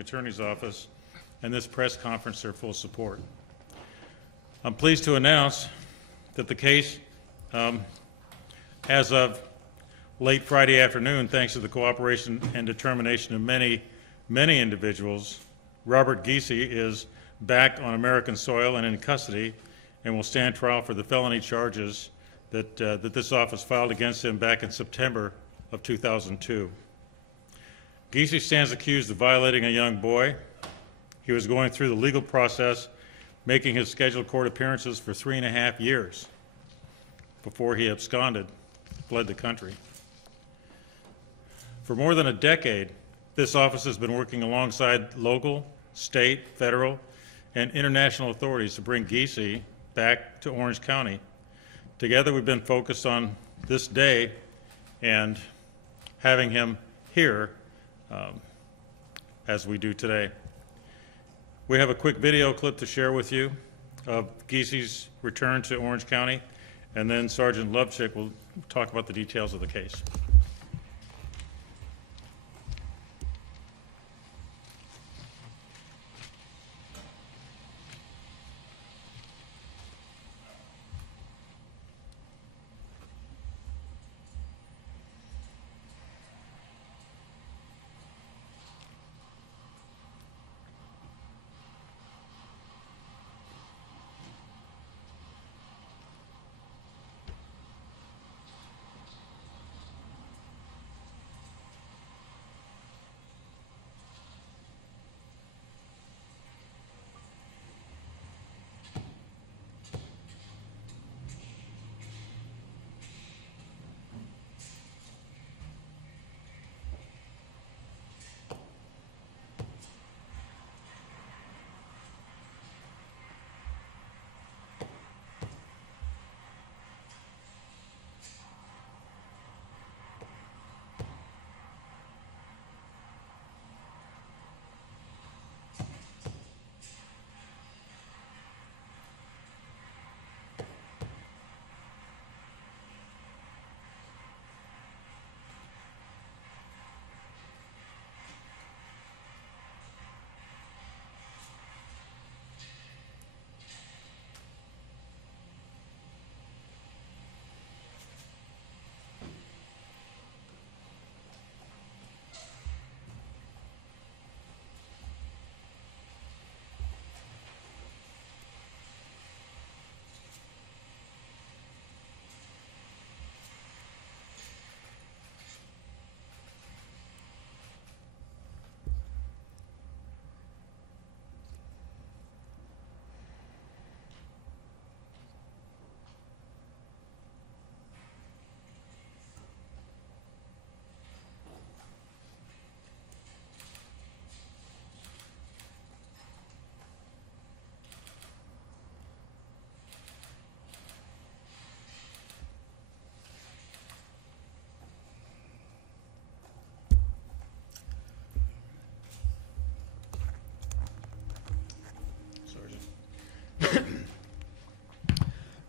District Attorney's Office and this press conference their full support. I'm pleased to announce that the case, as of late Friday afternoon, thanks to the cooperation and determination of many individuals, Robert Giese is back on American soil and in custody and will stand trial for the felony charges that this office filed against him back in September of 2002. Giese stands accused of violating a young boy. He was going through the legal process, making his scheduled court appearances for 3.5 years before he absconded, fled the country. For more than a decade, this office has been working alongside local, state, federal, and international authorities to bring Giese back to Orange County. Together, we've been focused on this day and having him here as we do today. We have a quick video clip to share with you of Giese's return to Orange County, and then Sergeant Lovchick will talk about the details of the case.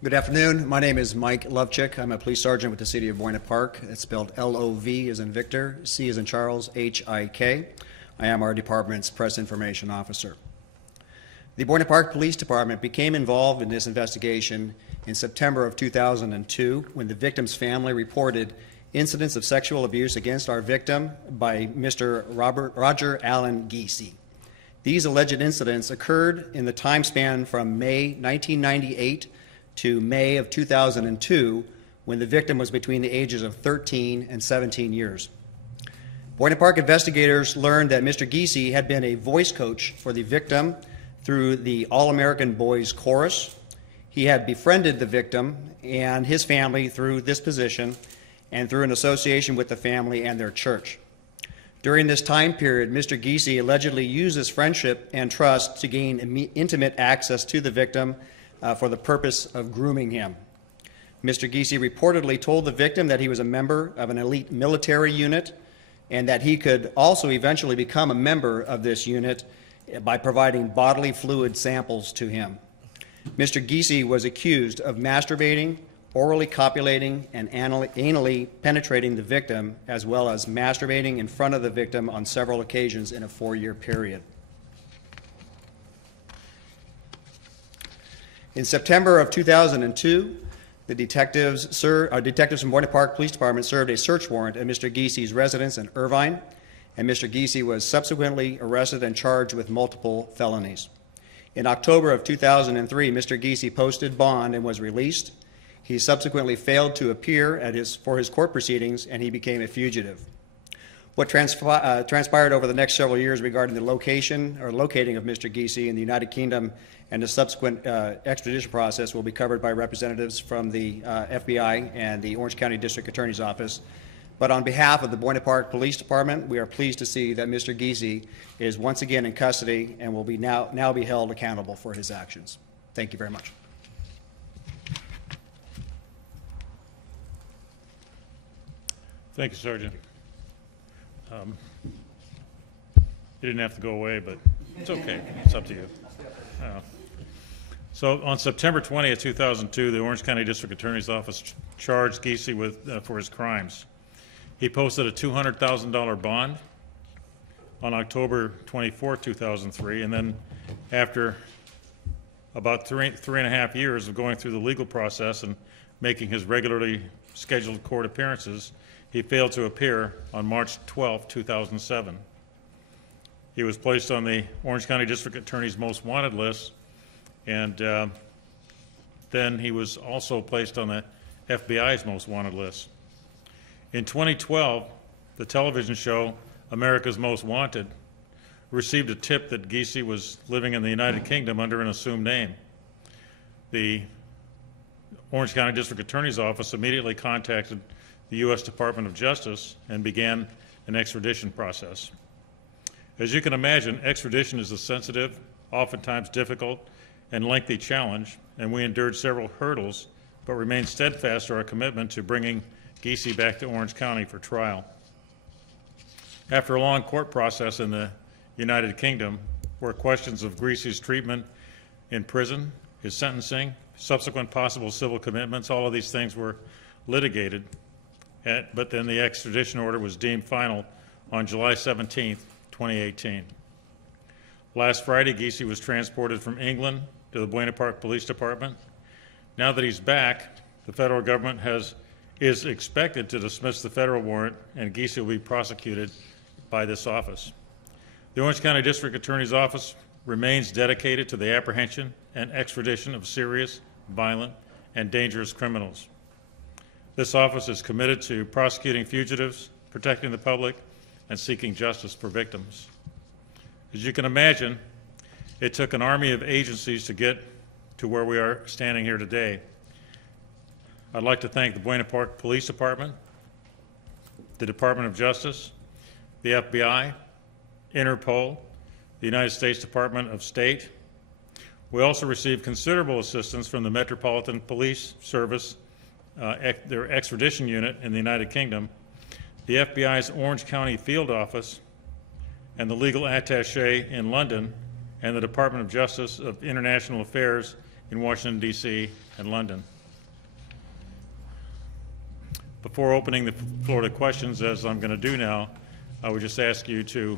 Good afternoon. My name is Mike Lovchick. I'm a police sergeant with the City of Buena Park. It's spelled L-O-V as in Victor, C as in Charles, H-I-K. I am our department's press information officer. The Buena Park Police Department became involved in this investigation in September of 2002 when the victim's family reported incidents of sexual abuse against our victim by Mr. Roger Alan Giese. These alleged incidents occurred in the time span from May 1998 to May of 2002, when the victim was between the ages of 13 and 17 years. Buena Park investigators learned that Mr. Giese had been a voice coach for the victim through the All-American Boys Chorus. He had befriended the victim and his family through this position and through an association with the family and their church. During this time period, Mr. Giese allegedly used his friendship and trust to gain intimate access to the victim for the purpose of grooming him. Mr. Giese reportedly told the victim that he was a member of an elite military unit and that he could also eventually become a member of this unit by providing bodily fluid samples to him. Mr. Giese was accused of masturbating, orally copulating and anally penetrating the victim, as well as masturbating in front of the victim on several occasions in a 4-year period. In September of 2002, the detectives from Boynton Park Police Department served a search warrant at Mr. Giese's residence in Irvine, and Mr. Giese was subsequently arrested and charged with multiple felonies. In October of 2003, Mr. Giese posted bond and was released. He subsequently failed to appear for his court proceedings, and he became a fugitive. What transpired over the next several years regarding the location or locating of Mr. Giese in the United Kingdom and the subsequent extradition process will be covered by representatives from the FBI and the Orange County District Attorney's Office. But on behalf of the Boynton Park Police Department, we are pleased to see that Mr. Giese is once again in custody and will be now be held accountable for his actions. Thank you very much. Thank you, Sergeant. You didn't have to go away, but it's okay. It's up to you. So on September 20th, 2002, the Orange County District Attorney's Office charged Giese for his crimes. He posted a $200,000 bond on October 24, 2003, and then after about three and a half years of going through the legal process and making his regularly scheduled court appearances, he failed to appear on March 12, 2007. He was placed on the Orange County District Attorney's Most Wanted list, and then he was also placed on the FBI's Most Wanted list. In 2012, the television show America's Most Wanted received a tip that Giese was living in the United Kingdom under an assumed name. The Orange County District Attorney's Office immediately contacted the U.S. Department of Justice and began an extradition process. As you can imagine, extradition is a sensitive, oftentimes difficult, and lengthy challenge, and we endured several hurdles, but remained steadfast to our commitment to bringing Giese back to Orange County for trial. After a long court process in the United Kingdom, where questions of Giese's treatment in prison, his sentencing, subsequent possible civil commitments, all of these things were litigated, but then the extradition order was deemed final on July 17, 2018. Last Friday, Giese was transported from England to the Boynton Park Police Department. Now that he's back, the federal government is expected to dismiss the federal warrant, and Giese will be prosecuted by this office. The Orange County District Attorney's Office remains dedicated to the apprehension and extradition of serious, violent, and dangerous criminals. This office is committed to prosecuting fugitives, protecting the public, and seeking justice for victims. As you can imagine, it took an army of agencies to get to where we are standing here today. I'd like to thank the Boynton Park Police Department, the Department of Justice, the FBI, Interpol, the United States Department of State. We also received considerable assistance from the Metropolitan Police Service, their extradition unit in the United Kingdom, the FBI's Orange County Field Office, and the legal attaché in London, and the Department of Justice of International Affairs in Washington, D.C. and London. Before opening the floor to questions, as I'm going to do now, I would just ask you to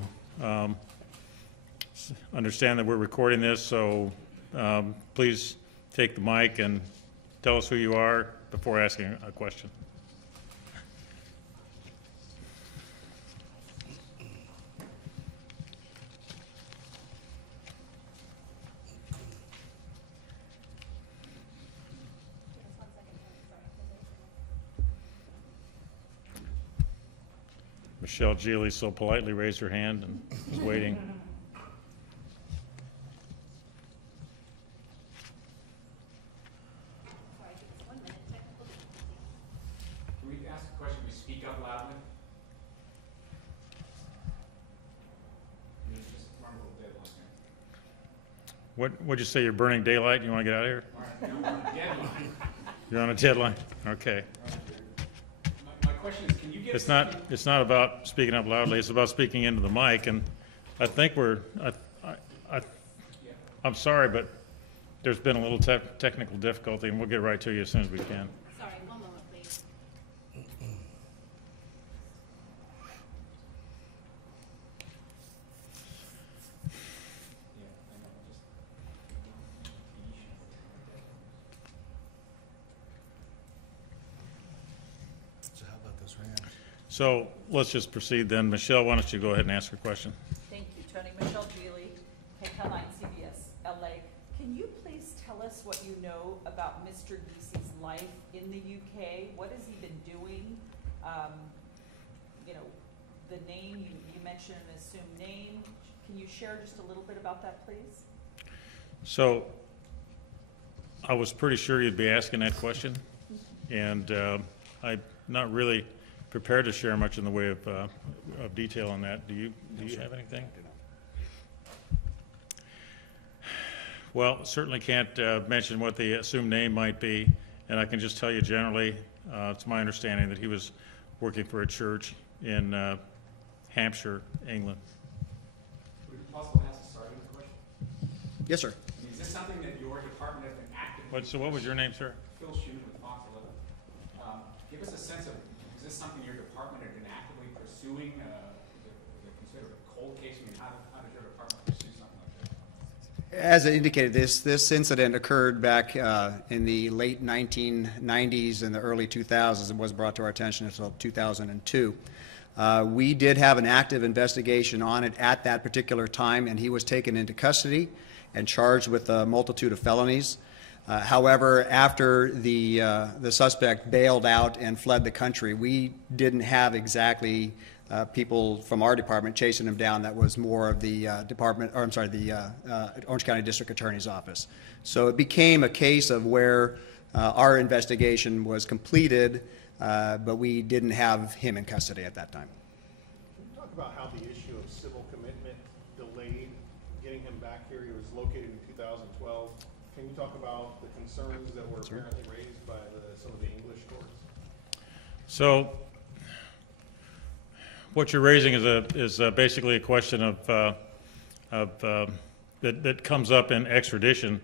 understand that we're recording this, so please take the mic and tell us who you are before asking a question. Michelle Geely so politely raised her hand and was waiting. Can we ask a question? We speak up loudly? Just run a little deadline here. What'd you say? You're burning daylight? You want to get out of here? All right, we're on a deadline. You're on a deadline? Okay. My question is, can you get... It's not about speaking up loudly. It's about speaking into the mic. And I think I'm sorry, but there's been a little technical difficulty, and we'll get right to you as soon as we can. Sorry. So let's just proceed then. Michelle, why don't you go ahead and ask your question? Thank you, Tony. Michelle Geely, KCAL9 CBS, LA. Can you please tell us what you know about Mr. Giese's life in the UK? What has he been doing? You know, the name, you mentioned an assumed name. Can you share just a little bit about that, please? So I was pretty sure you'd be asking that question, and I'm not really prepared to share much in the way of detail on that. Do you have anything? Well, certainly can't mention what the assumed name might be, and I can just tell you generally, it's my understanding that he was working for a church in Hampshire, England. Would it be possible to ask a starting question? Yes, sir. Is this something that your department has been actively? So what was your name, sir? Phil Schuman with Fox 11. Give us a sense of, is this something your department has been actively pursuing? Is it considered a cold case? I mean, how does your department pursue something like that? As I indicated, this incident occurred back in the late 1990s and the early 2000s and was brought to our attention until 2002. We did have an active investigation on it at that particular time, and he was taken into custody and charged with a multitude of felonies. However, after the suspect bailed out and fled the country, we didn't have exactly people from our department chasing him down. That was more of the Orange County District Attorney's Office. So it became a case of where our investigation was completed, but we didn't have him in custody at that time. Can you talk about how the issue of civil commitment delayed getting him back here? He was located in 2012. Can you talk about the concerns that were apparently raised by some of the English courts? So what you're raising is basically a question of that comes up in extradition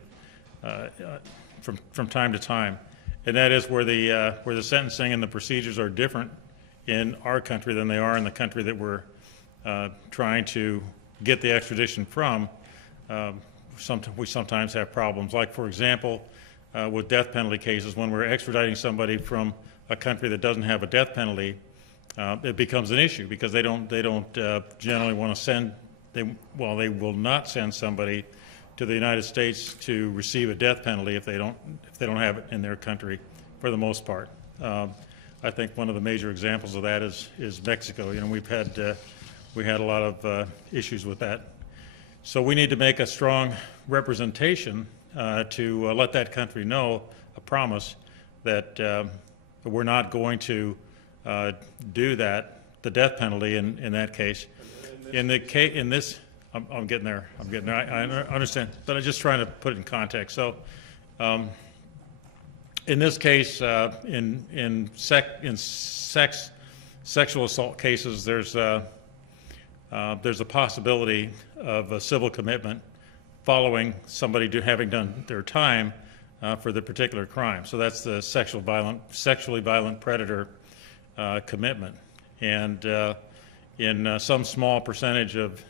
from time to time, and that is where the sentencing and the procedures are different in our country than they are in the country that we're trying to get the extradition from. We sometimes have problems, like, for example, with death penalty cases. When we're extraditing somebody from a country that doesn't have a death penalty, it becomes an issue because they don't generally want to send. They will not send somebody to the United States to receive a death penalty if they don't have it in their country, for the most part. I think one of the major examples of that is Mexico. You know, we had a lot of issues with that. So we need to make a strong representation to let that country know, a promise that we're not going to do that, the death penalty in that case. I'm getting there. I understand, but I'm just trying to put it in context. So, in this case, in sexual assault cases, there's a possibility of a civil commitment following somebody having done their time for the particular crime. So that's the sexually violent predator commitment. And in some small percentage of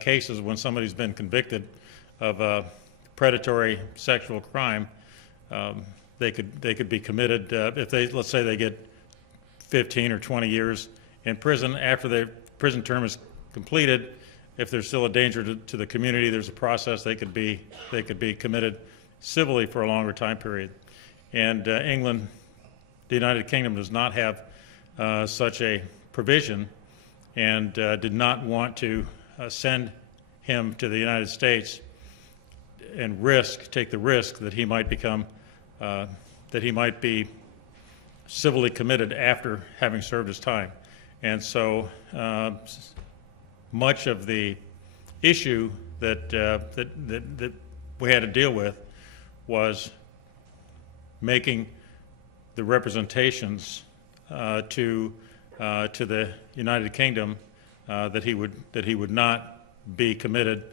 cases, when somebody's been convicted of a predatory sexual crime, they could be committed if let's say they get 15 or 20 years in prison. After their prison term is completed, if there's still a danger to the community, there's a process. They could be committed civilly for a longer time period. And England, the United Kingdom, does not have such a provision, and did not want to send him to the United States and take the risk that he might be civilly committed after having served his time. And so much of the issue that we had to deal with was making the representations to the United Kingdom that he would not be committed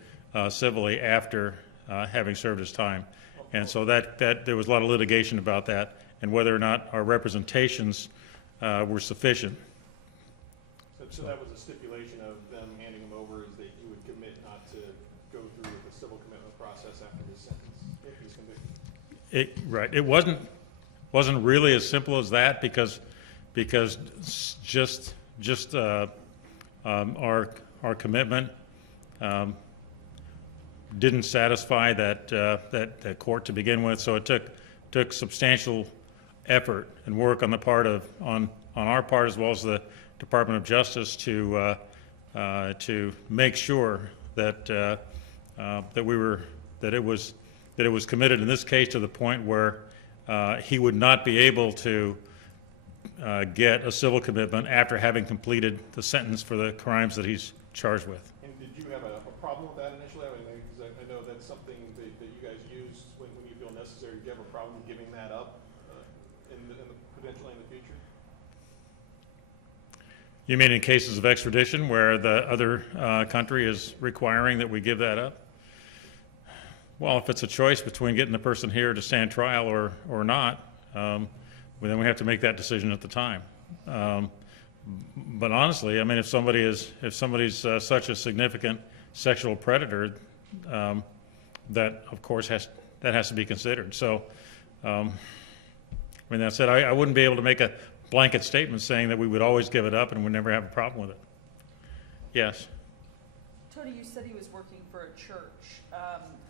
civilly after having served his time. And so that there was a lot of litigation about that and whether or not our representations were sufficient. So that was a stipulation of them handing him over, is that he would commit not to go through with the civil commitment process after his sentence, if he's convicted. Right. It wasn't really as simple as that because because just our commitment didn't satisfy that court to begin with, so it took substantial effort and work on the part of on our part as well as the Department of Justice to make sure that it was committed in this case to the point where he would not be able to get a civil commitment after having completed the sentence for the crimes that he's charged with. And did you have a problem with that initially? I mean, 'cause I know that's something that you guys use when you feel necessary. Do you have a problem giving that up potentially in the future? You mean in cases of extradition where the other country is requiring that we give that up? Well, if it's a choice between getting the person here to stand trial or not, then we have to make that decision at the time. But honestly, I mean, if somebody's such a significant sexual predator, that of course has to be considered. So, I mean, that said, I wouldn't be able to make a blanket statement saying that we would always give it up and would never have a problem with it. Yes. Tony, you said he was working for a church.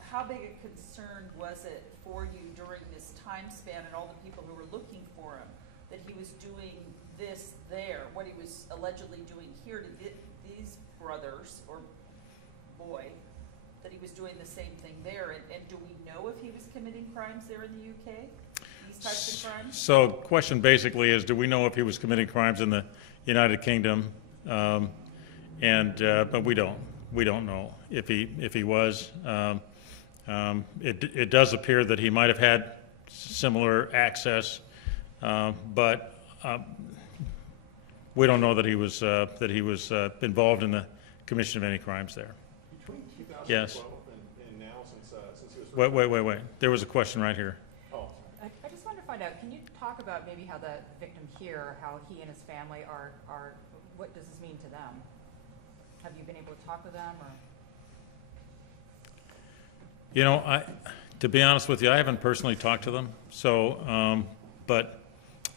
How big a concern was it for you during this time span and all the people who were looking for him that he was doing this there, what he was allegedly doing here to these brothers or boy, that he was doing the same thing there? And do we know if he was committing crimes there in the UK? These types of crimes? So question basically is, do we know if he was committing crimes in the United Kingdom? But we don't. We don't know if he was. It does appear that he might have had similar access, but we don't know that he was involved in the commission of any crimes there. Between 2012 Yes. and now, since he was Wait. There was a question right here. Oh, I just wanted to find out, can you talk about maybe how the victim here, how he and his family are, what does this mean to them? Have you been able to talk with them, or? You know, to be honest with you, I haven't personally talked to them. So, but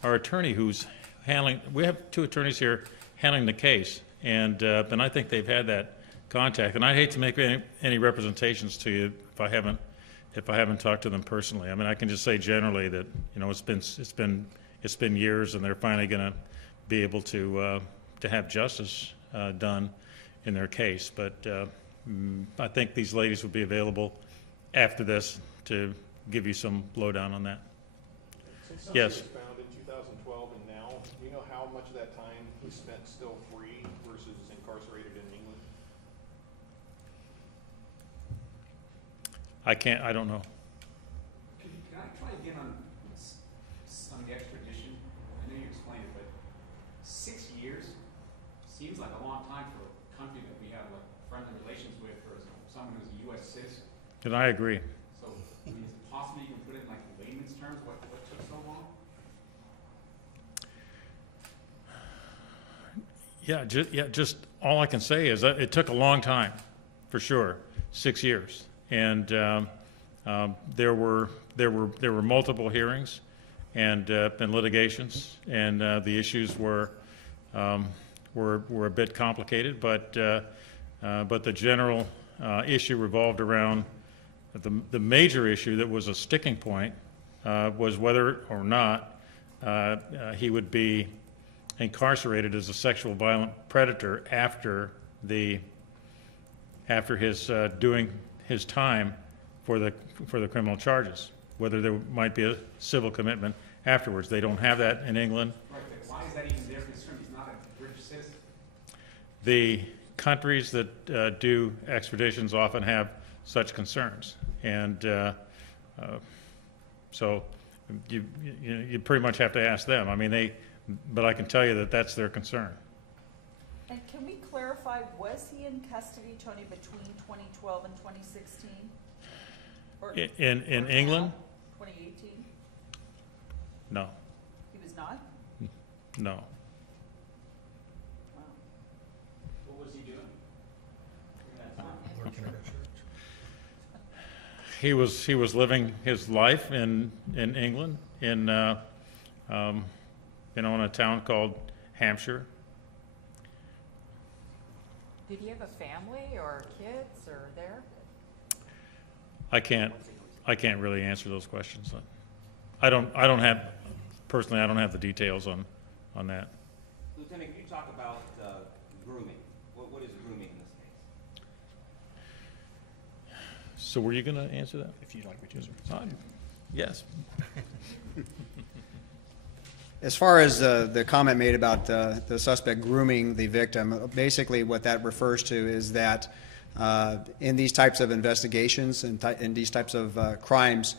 our attorney who's handling, we have two attorneys here handling the case, and I think they've had that contact. And I hate to make any representations to you if I haven't talked to them personally. I mean, I can just say generally that, you know, it's been years, and they're finally going to be able to have justice done in their case. But I think these ladies will be available after this to give you some lowdown on that. since Yes. he was found in 2012 and now, do you know how much of that time he spent still free versus incarcerated in England? I don't know. Can I try again on the extradition? I know you explained it, but 6 years seems like a long time for a country that we have like friendly relations with, or someone who's a U.S. citizen. And I agree. So, I mean, is it possible you can put it in like layman's terms, what took so long? Just all I can say is that it took a long time, for sure, 6 years, and there were multiple hearings and litigations, and the issues were a bit complicated, but the general issue revolved around the major issue that was a sticking point was whether or not he would be incarcerated as a sexual violent predator after his doing his time for the criminal charges, whether there might be a civil commitment afterwards. They don't have that in England. Right, but why is that even their concern? He's not a British citizen. The countries that do extraditions often have such concerns, and so you pretty much have to ask them. I mean, but I can tell you that that's their concern. And can we clarify, was he in custody, Tony, between 2012 and 2016? Or In England? 2018? No, He was not? no. Wow. What was he doing? He was living his life in England, in in a town called Hampshire. Did he have a family or kids or there? I can't really answer those questions. I don't have, personally, I don't have the details on that. Lieutenant, can you talk about grooming? What is grooming in this case? So were you going to answer that? If you'd like me to, sir. Yes. As far as the comment made about the suspect grooming the victim, basically what that refers to is that in these types of investigations and in these types of crimes,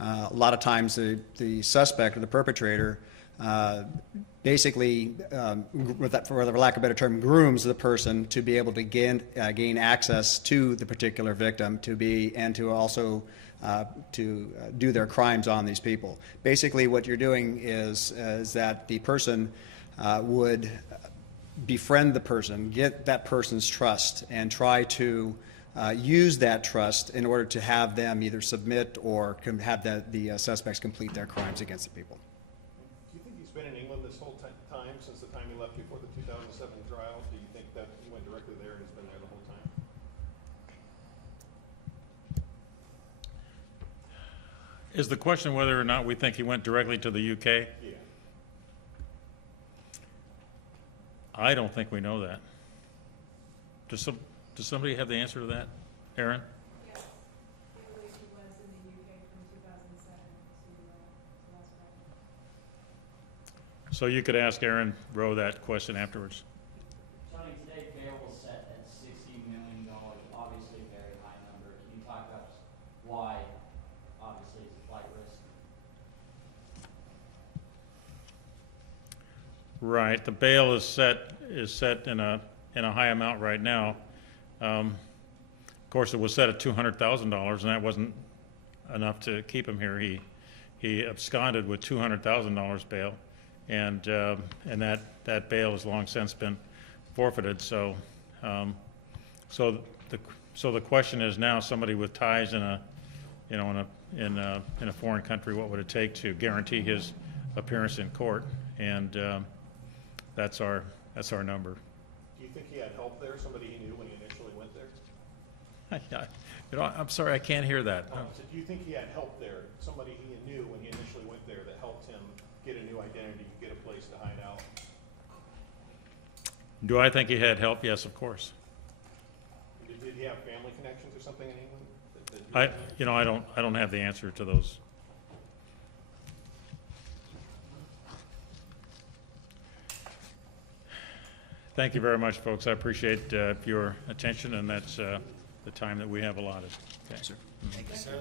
a lot of times the suspect or the perpetrator basically, for the lack of a better term, grooms the person to be able to gain access to the particular victim and to also do their crimes on these people. Basically, what you're doing is that the person would befriend the person, get that person's trust, and try to use that trust in order to have them either submit or have the suspects complete their crimes against the people. Do you think he's been in England this whole time, since the time he left before the 2007 trial? Do you think that he went directly there and has been there the whole time? Is the question whether or not we think he went directly to the UK? Yeah. I don't think we know that. Does somebody have the answer to that? Aaron? Yes, I believe he was in the UK from 2007 to last Friday. So you could ask Aaron Rowe that question afterwards. Tony, today bail was set at $60 million, obviously a very high number. Can you talk about why, obviously, it's a flight risk? Right. The bail is set in a high amount right now. Of course, it was set at $200,000, and that wasn't enough to keep him here. He absconded with $200,000 bail, and that bail has long since been forfeited. So the question is now, somebody with ties in a foreign country, what would it take to guarantee his appearance in court? And that's our number. Do you think he had help there, somebody he knew when he initially went there? I'm sorry, I can't hear that. So do you think he had help there, somebody he knew when he initially went there that helped him get a new identity, get a place to hide out? Do I think he had help? Yes, of course. Did he have family connections or something in England? I don't have the answer to those. Thank you very much, folks. I appreciate your attention, and that's the time that we have allotted. Okay. Sir. Thank you, sir.